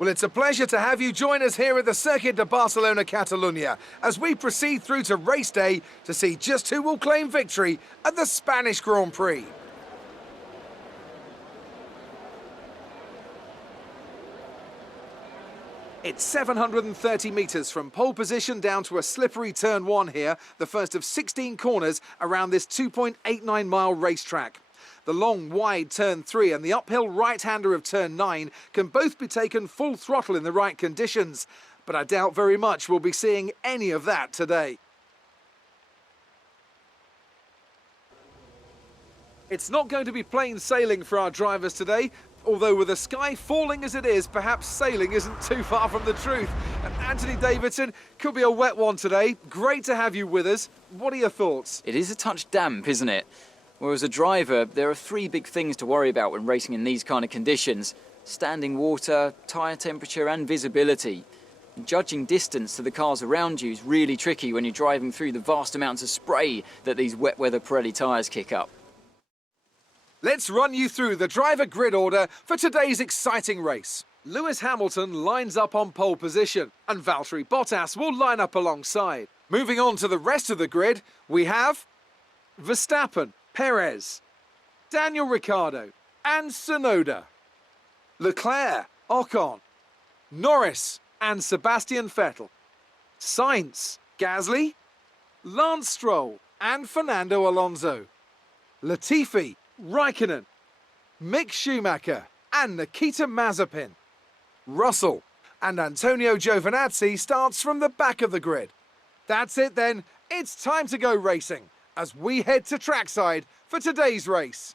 Well, it's a pleasure to have you join us here at the Circuit de Barcelona, Catalunya, as we proceed through to race day to see just who will claim victory at the Spanish Grand Prix. It's 730 metres from pole position down to a slippery turn 1 here, the first of 16 corners around this 2.89 mile racetrack. The long, wide turn 3 and the uphill right-hander of turn 9 can both be taken full throttle in the right conditions, but I doubt very much we'll be seeing any of that today. It's not going to be plain sailing for our drivers today, although with the sky falling as it is, perhaps sailing isn't too far from the truth. And Anthony Davidson, could be a wet one today. Great to have you with us. What are your thoughts? It is a touch damp, isn't it? Well, as a driver, there are 3 big things to worry about when racing in these kind of conditions: standing water, tyre temperature and visibility. Judging distance to the cars around you is really tricky when you're driving through the vast amounts of spray that these wet weather Pirelli tyres kick up. Let's run you through the driver grid order for today's exciting race. Lewis Hamilton lines up on pole position, and Valtteri Bottas will line up alongside. Moving on to the rest of the grid, we have Verstappen, Perez, Daniel Ricciardo and Tsunoda, Leclerc, Ocon, Norris and Sebastian Vettel, Sainz, Gasly, Lance Stroll and Fernando Alonso, Latifi, Raikkonen, Mick Schumacher and Nikita Mazepin, Russell and Antonio Giovinazzi starts from the back of the grid. That's it then, it's time to go racing as we head to trackside for today's race.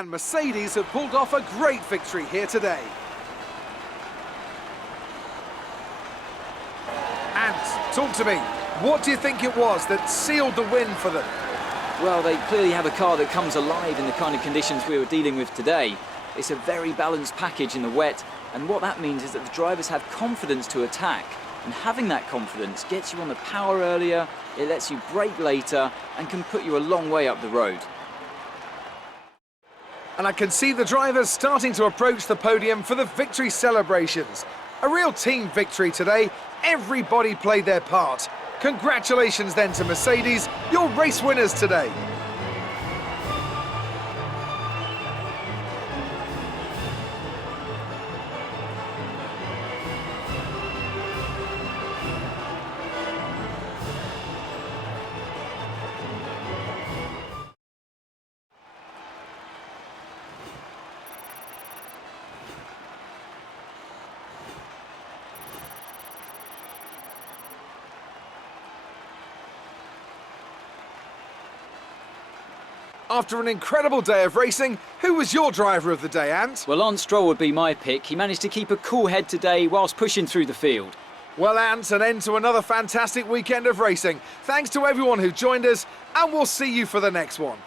And Mercedes have pulled off a great victory here today. Ant, talk to me. What do you think it was that sealed the win for them? Well, they clearly have a car that comes alive in the kind of conditions we were dealing with today. It's a very balanced package in the wet, and what that means is that the drivers have confidence to attack. And having that confidence gets you on the power earlier, it lets you brake later, and can put you a long way up the road. And I can see the drivers starting to approach the podium for the victory celebrations. A real team victory today. Everybody played their part. Congratulations then to Mercedes, your race winners today. After an incredible day of racing, who was your driver of the day, Ant? Well, Lance Stroll would be my pick. He managed to keep a cool head today whilst pushing through the field. Well, Ant, an end to another fantastic weekend of racing. Thanks to everyone who joined us, and we'll see you for the next one.